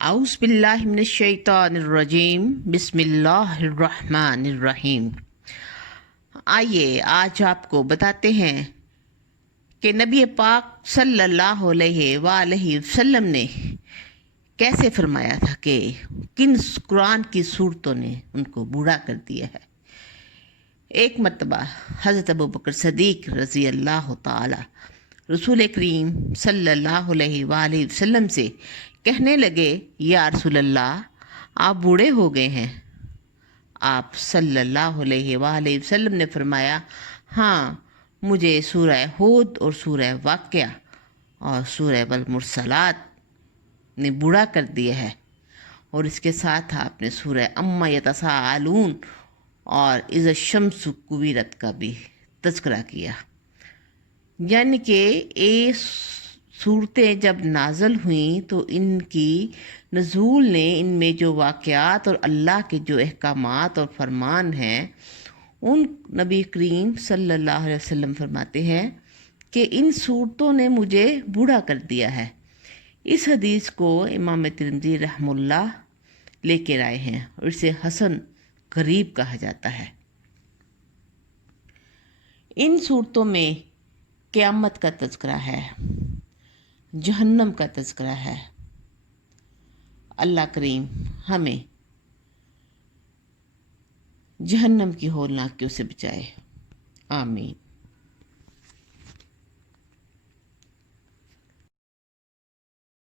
اعوذ باللہ من الشیطان الرجیم، بسم اللہ الرحمن الرحیم۔ آئیے آج آپ کو بتاتے ہیں کہ نبی پاک صلی اللہ علیہ وآلہ وسلم نے کیسے فرمایا تھا کہ کن قرآن کی صورتوں نے ان کو بوڑھا کر دیا ہے۔ ایک مرتبہ حضرت ابوبکر صدیق رضی اللہ تعالی رسول کریم صلی اللہ علیہ وآلہ وسلم سے کہنے لگے، یا رسول اللہ، آپ بوڑھے ہو گئے ہیں۔ آپ صلی اللہ علیہ وآلہ وسلم نے فرمایا، ہاں، مجھے سورہ ہود اور سورہ واقعہ اور سورہ والمرسلات نے بوڑھا کر دیا ہے، اور اس کے ساتھ آپ نے سورہ عما یتساءلون اور اذا الشمس کوورت کا بھی تذکرہ کیا۔ یعنی کہ یہ صورتیں جب نازل ہوئیں تو ان کی نزول نے ان میں جو واقعات اور اللہ کے جو احکامات اور فرمان ہیں، ان نبی کریم صلی اللہ علیہ وسلم فرماتے ہیں کہ ان صورتوں نے مجھے بوڑھا کر دیا ہے۔ اس حدیث کو امام ترمذی رحمہ اللہ لے کر آئے ہیں اور اسے حسن غریب کہا جاتا ہے۔ ان صورتوں میں قیامت کا تذکرہ ہے، جہنم کا تذکرہ ہے۔ اللہ کریم ہمیں جہنم کی ہولناکیوں سے بچائے، آمین۔